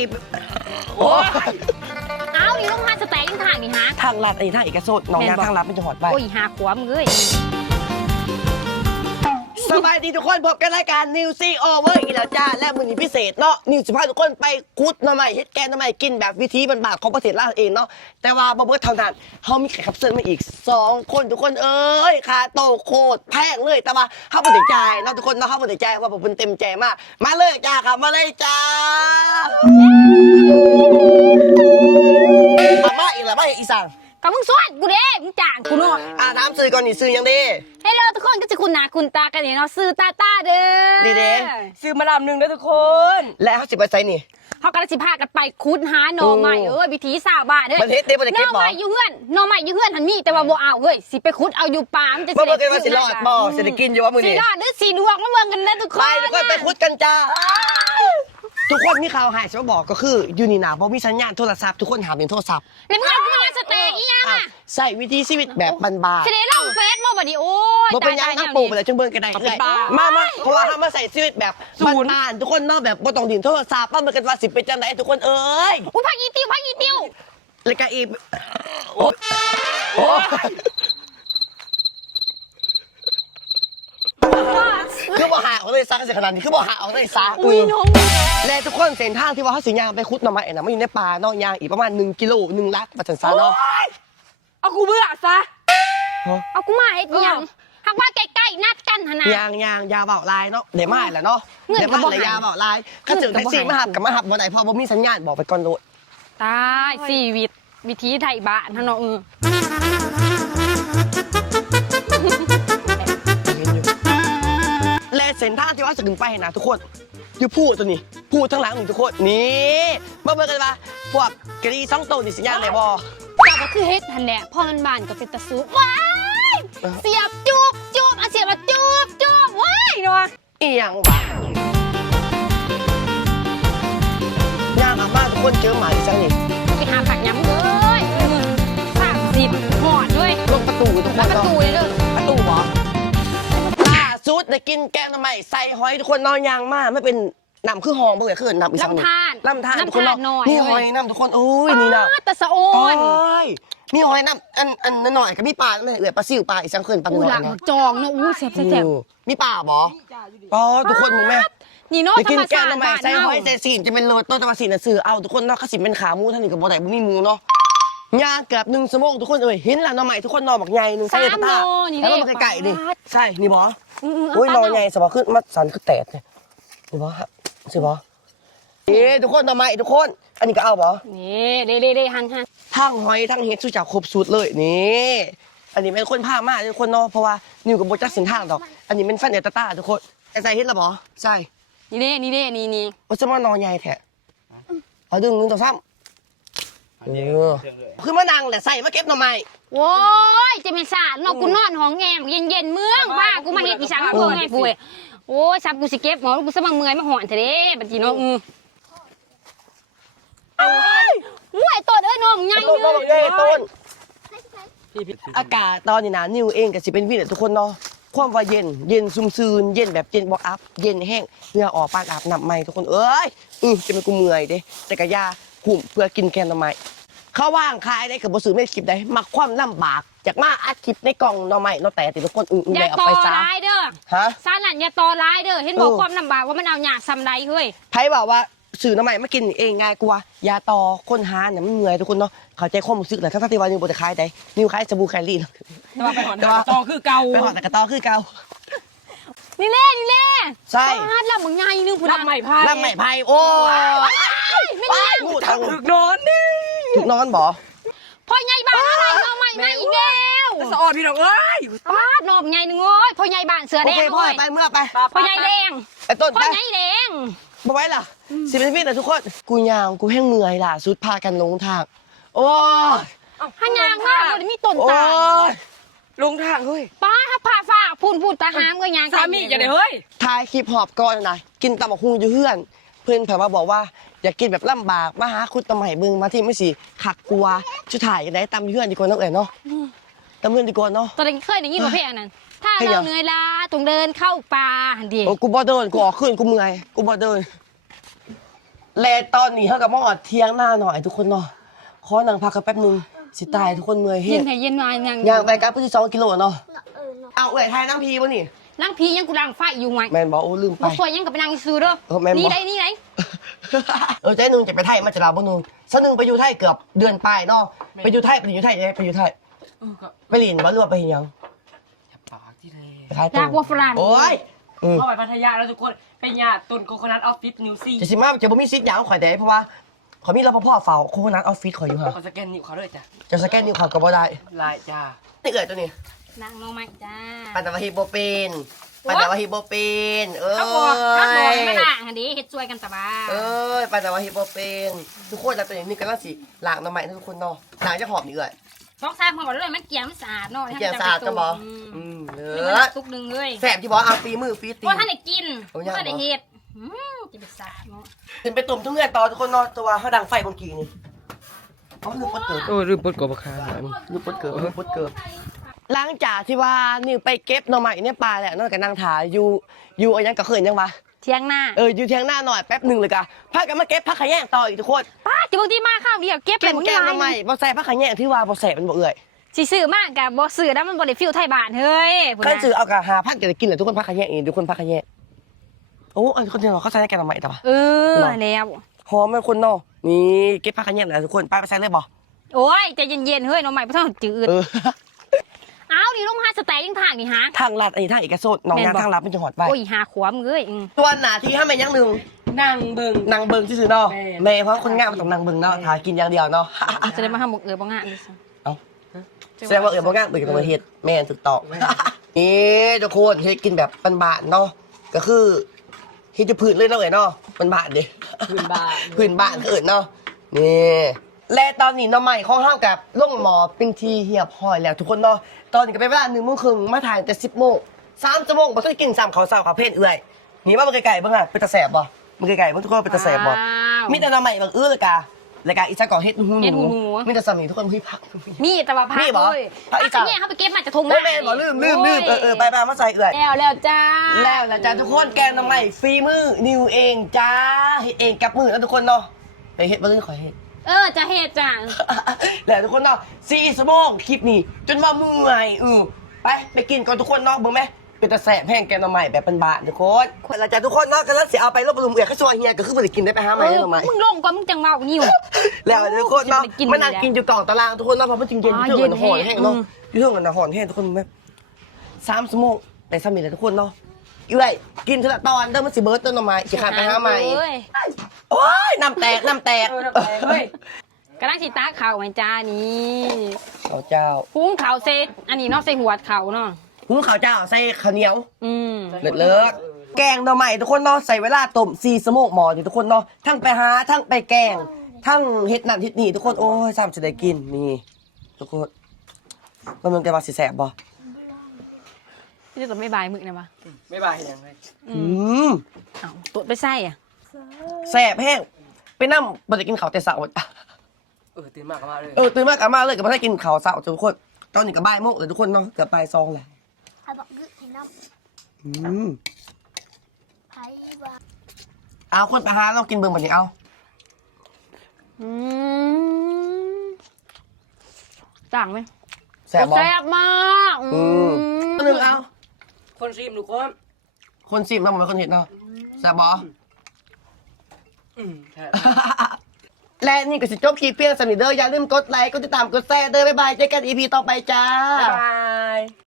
อีโอ้ยเอานี่ลงมาสแตนทางนี่ฮะทางลัดไอ้ทางเอกชนน้องยางทางลัดเป็นจังหวัดไปโอ้ยหาขวามเอ้ยสบายดีทุกคนพบกันรายการนิวซีโอเวอร์อีกแล้วจ้าและมื้อนี้พิเศษเนาะนิวจะพาทุกคนไปคุดหน่อไม้เฮ็ดแกงหน่อไม้กินแบบวิธีบานๆของประเทศลาวเองเนาะแต่ว่าบ่เบิดเท่านั้นเฮามีแขกรับเชิญมาอีก2คนทุกคนเอ้ยค่าโตโคตรแพงเลยแต่ว่าเฮาบ่ได้จ่ายเนาะทุกคนเนาะเฮาบ่ได้จ่ายว่าผมเพิ่นเต็มใจมากมาเลยจ้าครับมาเลยจ้าเอามาอีกแล้วมาอีสังกับมึงสวนกูเด้มึงจ่างกูเนาะถามซื้อก่อนนี่ซื้อยังดีให้เราทุกคนก็จะคุณหนาคุณตากันเนาะซื้อตาเด้อดีเด้ซื้อมาลำหนึ่งเด้อทุกคน และเขาสิไปไสนี่เขากำลังสิพากันไปคุดหาหน่อใหม่วิธีสาวบ้านเด้อ มันเฮ็ดได้บ่ได้เก็บบ่หน่อใหม่อยู่เฮือนหน่อใหม่อยู่เฮือนหันมีแต่ว่าบ่เอาเฮ้ยสิไปคุดเอาอยู่ป่ามันจะบ่เก็บว่าสิรอดบ่สิได้กินอยู่ว่ามื้อนี้สิรอดหรือสิดวงมาเมืองกันนะทุกคนไปทุกคนไปคุดกันจ้าทุกคนมีข่าวหายจะมาบอกก็คืออยู่นี่นะบ่มีสัญญาณโทรศัพท์ทุกคนหาเป็นโทรศัพท์แล้วมึงเอามาสเตย์อีหยังอ่ะใส่วิธีชีวิตแบบบ้านๆสิได้ลงเฟซบ่บัดนี้โอ้ยบ่เป็นยังทั้งปูไปแล้วจังเบิ่งกันได้มาเพราะว่าเฮามาใส่ชีวิตแบบบ้านๆทุกคนเนาะแบบบ่ต้องดินโทรศัพท์ว่ามันกันว่าสิเป็นจังได๋ทุกคนเอ้ยอุ้ยพักอีติวแล้วก็อีโอ้คือบ่หาเอาเลยซักสิขนาดนี้คือบ่หาเอาเลยซักและทุกคนเส้นทางที่ว่าเขาสิย่างไปคุดหน่อไม้น่ะมันอยู่ในป่าเนาะย่างอีกประมาณ1 กิโล1 ลักว่าจังซั่นเนาะเอากูเบื่อซะเอากูมาเฮ็ดหยังหากว่าใกล้ๆนัดกันหั่นน่ะย่างยาเว้าลายเนาะได้มาแล้วเนาะได้มาแล้วยาเว้าลายถ้าเจอแท็กซี่มาหับกับมาหับบ่ได้เพราะบ่มีสัญญาณบอกไปก่อนโดดตายชีวิตวิธีไทยบ้านเนาะและเส้นทางที่ว่าจะถึงไปนะทุกคนอยู่พูดตัวนี้พูดทั้งหลังทุกคนนี่มาเบิ่งกันว่าพวกกะหรี่2 โตนี่สิย่างได้บ่จับก็คือเฮ็ดหั่นแหละพอมันบานก็เป็นตะซุปว้ายเสียบจูบเอาเสียบมาจูบว้ายเนาะอีหยังวะย่างอาม่าทุกคนเจอหมาดิจังนี่ไปหาผักย้ำเลย30หอดด้วยลงประตูทุกคนประตูเลยเด้อประตูเหรอล่าสุดได้กินแกงหน่อไม้ใส่หอยทุกคนนอนยางมาไม่เป็นน้ำคือหอมบ่เลยคือน้ำอีสังนี่ลำธารทุกคนนี่หอยน้ำทุกคนโอ้ยนี่นะตะสะโอนมีหอยน้ำอันหน่อยกับมีปลาเลยเหลือปลาซิวปลาอีสังเขินปลาหน่อยเนาะจองเนาะอู้เสียบมีปลาบ่อ๋อทุกคนมึงแม่นี่เนาะกินแกงหน่อไม้ใส่หอยใส่สีนจะเป็นโรยต้นตะวันสีน่ะซื้อเอาทุกคนเนาะข้าสิเป็นขาหมูท่านนี่กับบ่ได้บ่มีหมูเนาะย่างเกือบ1 ชั่วโมงทุกคนเอ้ยเห็นแล้วหน่อไม้ทุกคนนอนบักใหญ่นึงใส่ตะตาแล้วมันไก่ๆนี่ใช่นี่บ่โอ้ยนอนใหญ่สบายขึ้นมัดสันคือแตกเนี่ยนี่บ่ฮะสิบ่ทุกคนหน่อไม้ทุกคนอันนี้ก็เอาบ่นี่เด้หันทั้งหอยทั้งเห็ดสุดจากครบสูตรเลยนี่อันนี้เป็นคนพามาทุกคนเนาะเพราะว่านิวกับโบจักสินทางดอกอันนี้เป็นฟันเนตต้าทุกคนใส่เห็ดละบ่ใช่นี่โอ้จะมานอนใหญ่แท้เอาดึง1 2 3นี่คือมานางแหละใส่มาเก็บหน่อไม้โว้ยจะไม่สาดเนาะกูนอนห้องแงมเย็นเมืองบ้ากูมาเฮ็ดอีสังกูไงปุ้ยโอ้ยซับกูสิเก็บหมอกูซะมาเมื่อยมาหอนเถอะเด้บัดนี้เนาะห่วยต้นน้องใหญ่เลยต้นอากาศตอนนี้นะนิวเองก็สิเป็นวินทุกคนเนาะความว่าเย็นซุ่มซืนเย็นแบบเย็นบ่อัพเย็นแห้งเหงื่อออกปานอาบน้ำใหม่ทุกคนเอ้ยจะเป็นกูเมื่อยเด้แต่ก็ยาหุ่มเพื่อกินแกงหน่อไม้เขาว่างขายได้กับบ่ซื้อไม่คลิปได้มักความลำบากจากมาอัดคลิปในกล่องหน่อไม้เนาะแต่ทุกคนได้เอาไปซะเด้อฮะซานั่นอย่าต่อร้ายเด้อเห็นบอกความลำบากว่ามันเอาหยาซ้ำใดเฮ้ยไผบอกว่าซื้อหน่อไม้มากินเองง่ายกว่ายาต่อคนหาเนี่ยมันเหนื่อยทุกคนเนาะเข้าใจความรู้สึกแหละถ้าที่ว่านิวบ่ได้ขายได้นิวขายสบู่แคลรี่แต่ว่าไปหอนตะตอคือเก่าไปหอนตะตอคือเก่านี่แหละใช่ลำมึงใหญ่นึงพุ่นลำใหม่ไผ่โอ้ยไม่ได้งูทางถึกนอนนี่ถึกนอนบ่พ่อใหญ่บ้านอะไรน้องใหม่มาอีกแล้วสะออนพี่น้องเอ้ยป้าน้องใหญ่นึงเอ้ยพ่อใหญ่บ้านเสือแดงโอเคพ่อไปเมื่อไปพ่อใหญ่แดงไอ้ต้นพ่อใหญ่แดงมาไว้ล่ะสิเป็นพี่แต่ทุกคนกูยาวกูแห้งเมื่อยล่ะสุดพากันลงทางโอ้ยหันยางมากเลยมีต้นตาลลงทางเฮ้ยป้าพาฝากพูดตาหามก็ยางสามีอย่าได้เฮ้ยถ่ายคลิปหอบก่อนนะกินตำบักหุ่งอยู่เพื่อนเพื่อนผ่านมาบอกว่าอยากกินแบบลำบากมาหาคุณตำใหม่บึงมาที่ไม่สิขักกลัวชุดถ่ายกันได้ตำเพื่อนดีกว่าน้องเอ๋ยเนาะตำเพื่อนดีกว่าเนาะตอนนี้เคยได้ยินว่าเพลงนั้นถ้าเราเหนื่อยล้าต้องเดินเข้าป่าดีโอ้กูบ่เดินกูออกขึ้นกูเมื่อยกูบ่เดิน และตอนนี้เขากับมาอดเที่ยงหน้าหน่อยทุกคนเนาะขอนั่งพักกันแป๊บนึงสิตายทุกคนเมื่อยเฮ็ เย็ ด นให้เย็นมายัง ย่างไปกับพื้นที่2 กิโลเนาะเอาเอ้ยไทยนั่งพีบ่นี่ นั่งพียังกูล้างไฟอยู่ไง แม่นบอกโอ้ลืมไป บ่สวยยังกับไปนั่งซื้อเด้อ แม่นบ่ นี่ได้นี่ไหน เจ๊นึงจะไปไทยมาจะลาบ่นึงซะนึงไปอยู่ไทยเกือบเดือนปลายเนาะไปอยู่ไทยเนี่ยไปอยู่ไทย ก็ ไปลินบ่หรือว่าไปเฮ็ดหยัง อย่าปากที่เลย ไปขาย จากบัวฝรั่ง โอ้ย เข้าไปพัทยาแล้วทุกคนไปญาติต้นโคโคนัทออฟฟิศนิวซี จะสิมาจะบ่มีซิกหยังข่อยได้เพราะว่าขอยมีรปภเฝ้าโคนัทออฟฟิศข่อยอยู่ฮะ เขาสแกนนิ้วเขาด้วยจ้ะ จะสแกนนิ้วเขาก็บ่ได้ ลายจ้า นี่เอ้ยตัวนี้ นั่งน้องใหม่จ้า ปันตะวะฮิโบเป็นปันตะวะฮิโบเป็นข้าวบัวไม่ล่างอันนี้เฮ็ดช่วยกันตะบ้า ปันตะวะฮิโบเป็นทุกคนแล้วตัวนี้นี่ก็ล่าสิล้างน้ำใหม่ทุกคนเนาะล้างจะหอมนี่เอ้ย ท้องซ้ายพอบอกเลยมันเกี่ยมสะอาดเนาะ เกี่ยวสะอาดก็บ่เด้ นี่มัน อ ตุกนึงเลย แสบที่บอกเอาฟีมือฟีตี ว่าท่านได้กิน โอ้ยาก ท่านได้เฮ็ดจะไปสาดเนาะ ขึ้นไปตุ่มทุกเงื่อนต่อทุกคนเนาะตัวเขาดังไฟบนกี่นี่อ๋อลืมปดเกิด โอ้ลืมปดกบคา ลืมปดเกิดหลังจากที่ว่านี่ไปเก็บหน่อไม้ในป่าแหละนอกจากนั่งถ่ายอยู่อันยังก็เคยยังวะ เที่ยงหน้า อยู่เที่ยงหน้าหน่อยแป๊บหนึ่งเลยกะพากันมาเก็บผักขะแยงต่ออีกทุกคน ป้าจะบางทีมาข้าวเดียวเก็บ เก็บ มึง แกง ลาย ทำไมบ่ใส่ผักขะแยงที่ว่าบ่ใส่มันบ่เอื่อย สิซื้อมากกับบ่ซื้อแล้วมันบ่ได้ฟิลไทยบ้านเฮ้ย ขั้นซื้อเอากะหาผักจะได้กินเลยทุกคนผักขะแยงเองทุกคนผักขะแยงโอ้อันคนเดียวเขาใส่แกงทำไมแต่ว่า เออแล้ว หอมเป็นคนเนาะนี่เก็บผักขะแยงเลยทุกคนไปใส่เลยบ่ โอ้ยใจเย็นๆเฮ้ยน้องใหม่บ่ต้องจืด เออ อ้าวนี่ลงมาสแต็กยังทางนี่ฮะ ทางลัดอันนี้ทางเอกโซนน้องยางทางลัดเป็นจังหวัดไป โอ้ยหาขวามงเอ้ย ตัวหนาที่ห้าแม่ยังหนึ่ง นั่งเบิ่ง นางเบิงซื่อๆเนาะ แม่ แม่เพราะคนงามต้องนางเบิงเนาะหากินอย่างเดียวเนาะ จะได้มาทำหมกบ่งานนี่ เอ้าแสดงว่าบ่งามเปิดกับประเทศแม่นถูกต้องนี่ทุกคนเฮ็ดกินแบบบานๆเนาะก็คือเฮ็ดจะพื้นเลยเนาะเอ้ยเนาะบานๆดิ พื้นบ้าน พื้นบ้านเอิ้นเนาะนี่และตอนนี้หน้อใหม่ของเฮากับลงหมอเป็นทีเรียบร้อยแล้วทุกคนเนาะตอนนี้ก็เป็นเวลา1:30นมาถ่ายแต่10 โมง3 ชั่วโมงบ่ทันกินซ้ำข้าวเช้าข้าวเพลนเอื้อยนี่ว่ามันไกลๆเบิ่งอ่ะเป็นตาแสบบ่มันไกลๆเบิ่งทุกคนเป็นตาแสบบ่มีแต่หน้อใหม่บางเลยกะรายการอีสานก่อเฮ็ดหูหนูมีแต่สามีทุกคนพี่พัก มีแต่ว่าพัก นี่บ่ เอ้ย พักอีสาน เนี่ยเขาไปเก็บมาจากทง โอ้ยแม่นบ่ลืมไปมาใส่เอื้อย แล้วจ้า แล้วนะจ๊ะทุกคนแกงหน้ำใหม่ฟรีมือนิวเองจ้าเฮ็ดเองกับมือนะทุกคนเนาะไปเฮ็ดบ่ลืมขอเฮ็ด จะเฮ็ดจ้า แล้วทุกคนเนาะ4 ชั่วโมงคลิปนี้จนว่าเมื่อยไปกินก่อนทุกคนเนาะเบิ่งไหมเป็นตะแสบแห้งแกงหน้ำใหม่แบบบานๆทุกคนแล้วจ้ะทุกคนเนาะกำลังสิเอาไปลบบำรุงเอื้อยก็ชัวเฮียก็คือบ่ได้กินได้ไปหาใหม่หน้ำใหม่ มึงลงก่อนมึงจังเมานิ่ว แล้วทุกคนเนาะ กิน มันนั่งกินอยู่กล่องตารางทุกคนเนาะเพราะมันจริงเย็น อ๋อ ที่เรื่องมันหอน เย็น แห้ง แห้ง เนาะที่เรื่องมันหอนแห้งทุกคนแบบ3 ชั่วโมงได้สำเร็จแล้วทุกคนเนาะเอื้อยกินเท่าละตอนเด้อมันสิเบิร์ดต้นหน่อไม้สิขาดไปหาใหม่ เอ้ย โอ้ยน้ำแตก เออน้ำแตกเฮ้ย กำลังสิตาเข่าไหมจ้านี่ ข้าวเจ้า หุ้งเข่าเซตอันนี้เนาะใส่หัวเข่าเนาะ หุงข้าวเจ้าใส่ข้าวเหนียว เเลิศแกงหน่อไม้ทุกคนเนาะใส่เวลาต้ม4 ชั่วโมงหมออยู่ทุกคนเนาะทั้งไปหาทั้งไปแกงทั้งเฮ็ดนั่นเฮ็ดนี่ทุกคนโอ้ยซ้ำจะได้กินนี่ทุกคนมันมันจะว่าสิแสบบ่ พี่จะไม่บายมึกนะวะ ไม่บายยังไง เอาตัวไปใส่อ่ะ แสบแห้งไปนั่งบ่ได้กินข้าวแต่เช้า ตื่นมากก็มาเลย ตื่นมากลับมาเลยก็บ่ได้กินข้าวเช้าทุกคนตอนนี้ก็บ่ายโมงเลยทุกคนเนาะเกือบบ่าย2แล้ว ใครบอกกึศน้ อืม ำใครว่า เอาคนไปหาลองกินเบิ่งบัดนี้เอา ต่างไหม แสบบ่ แซ่บมาก ตัวหนึงเอา คนซีมทุกคน คนซิมต้องเป็นคนเห็นเนาะแซ่บบ่ ใช่ และนี่ก็สิจบคลิปเพียงสนิทเด้ออย่าลืมกดไลค์กดติดตามกดแชร์เด้อบ๊ายบายเจอกัน EP ต่อไปจ้า บ๊ายบาย